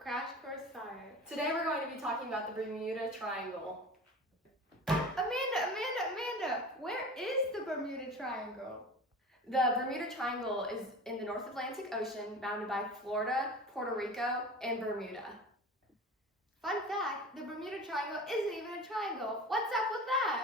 Crash Course Science. Today we're going to be talking about the Bermuda Triangle. Amanda, where is the Bermuda Triangle? The Bermuda Triangle is in the North Atlantic Ocean, bounded by Florida, Puerto Rico, and Bermuda. Fun fact, the Bermuda Triangle isn't even a triangle. What's up with that?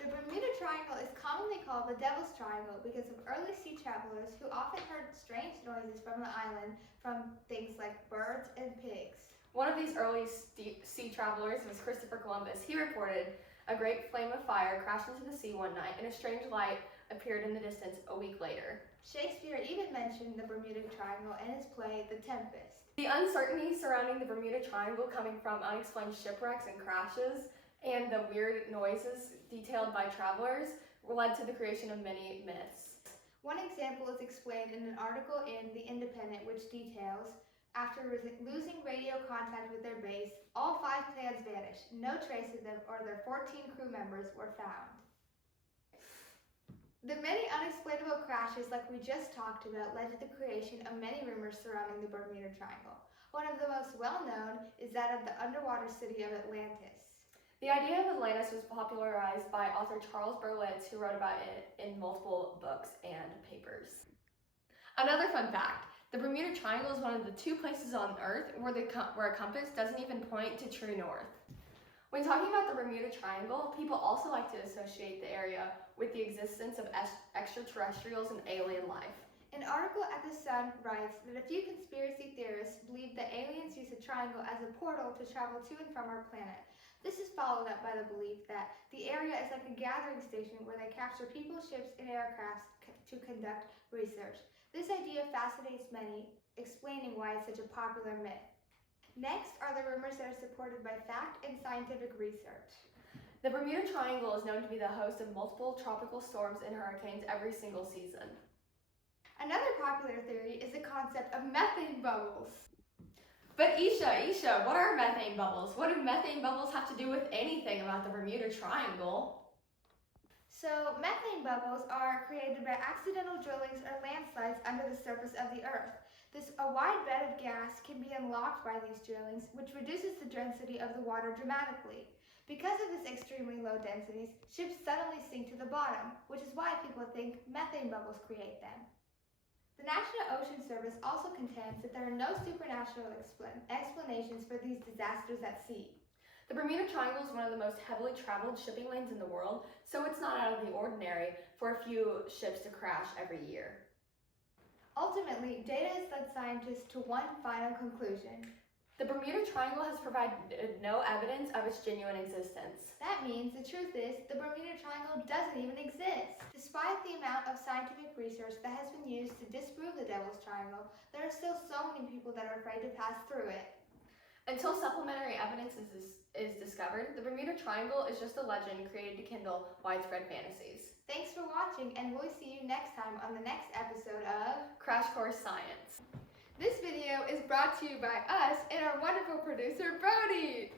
The Bermuda Triangle is commonly called the Devil's Triangle because of early sea travelers who often heard strange noises from the island from things like birds and pigs. One of these early sea travelers was Christopher Columbus. He reported a great flame of fire crashed into the sea one night, and a strange light appeared in the distance a week later. Shakespeare even mentioned the Bermuda Triangle in his play The Tempest. The uncertainty surrounding the Bermuda Triangle, coming from unexplained shipwrecks and crashes, and the weird noises detailed by travelers, led to the creation of many myths. One example is explained in an article in The Independent, which details, after losing radio contact with their base, all 5 planes vanished. No trace of them or their 14 crew members were found. The many unexplainable crashes like we just talked about led to the creation of many rumors surrounding the Bermuda Triangle. One of the most well-known is that of the underwater city of Atlantis. The idea of Atlantis was popularized by author Charles Berlitz, who wrote about it in multiple books and papers. Another fun fact, the Bermuda Triangle is one of the 2 places on Earth where a compass doesn't even point to true north. When talking about the Bermuda Triangle, people also like to associate the area with the existence of extraterrestrials and alien life. An article at The Sun writes that a few conspiracy theorists believe that aliens use the triangle as a portal to travel to and from our planet. This is followed up by the belief that the area is like a gathering station where they capture people, ships, and aircrafts to conduct research. This idea fascinates many, explaining why it's such a popular myth. Next are the rumors that are supported by fact and scientific research. The Bermuda Triangle is known to be the host of multiple tropical storms and hurricanes every single season. Another popular theory is the concept of methane bubbles. But Isha, what are methane bubbles? What do methane bubbles have to do with anything about the Bermuda Triangle? So, methane bubbles are created by accidental drillings or landslides under the surface of the Earth. A wide bed of gas can be unlocked by these drillings, which reduces the density of the water dramatically. Because of this extremely low densities, ships suddenly sink to the bottom, which is why people think methane bubbles create them. The National Ocean Service also contends that there are no supernatural explanations for these disasters at sea. The Bermuda Triangle is one of the most heavily traveled shipping lanes in the world, so it's not out of the ordinary for a few ships to crash every year. Ultimately, data has led scientists to one final conclusion. The Bermuda Triangle has provided no evidence of its genuine existence. That means the truth is the Bermuda Triangle doesn't even exist. Despite the amount of scientific research that has been used to disprove the Devil's Triangle, there are still so many people that are afraid to pass through it. Until supplementary evidence is discovered, the Bermuda Triangle is just a legend created to kindle widespread fantasies. Thanks for watching, and we'll see you next time on the next episode of Crash Course Science. This video is brought to you by us and our wonderful producer, Brody!